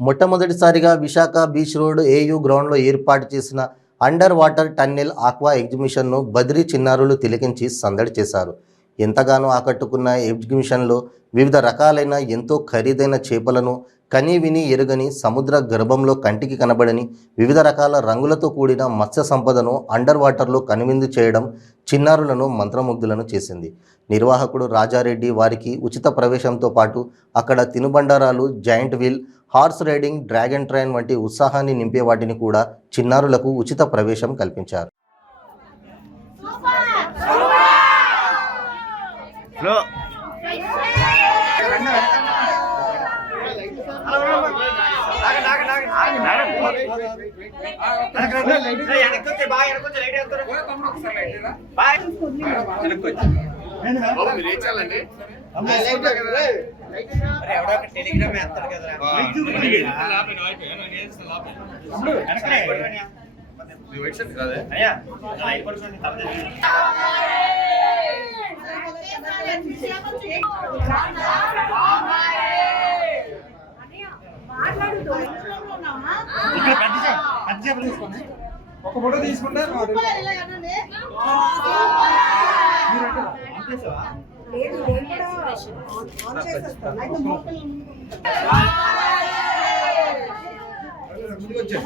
మొట్టమొదటిసారిగా Visakha beach road AU గ్రౌండ్లో ఏర్పాటు చేసిన అండర్ వాటర్ టన్నెల్ ఆక్వా ఎగ్జిబిషన్ను బద్రి చిన్నారులు తిలకించి సందడి చేశారు. ఎంతగానో ఆకట్టుకున్న ఎగ్జిబిషన్లో వివిధ రకాలైన ఎంతో ఖరీదైన చేపలను, కని విని ఎరుగని సముద్ర గర్భంలో కంటికి కనబడని వివిధ రకాల రంగులతో కూడిన మత్స్య సంపదను అండర్ వాటర్లో కనువిందు చేయడం చిన్నారులను మంత్రముగ్ధులను చేసింది. నిర్వాహకుడు రాజారెడ్డి వారికి ఉచిత ప్రవేశంతో పాటు అక్కడ తినుబండారాలు, giant wheel, horse riding, dragon train వంటి ఉత్సాహాన్ని నింపే వాటిని కూడా చిన్నారులకు ఉచిత ప్రవేశం కల్పించారు. టెలిగ్రామ్ వేస్తాడు కదా ఒక ఫోటో తీసుకుంటే ముందుకు వచ్చా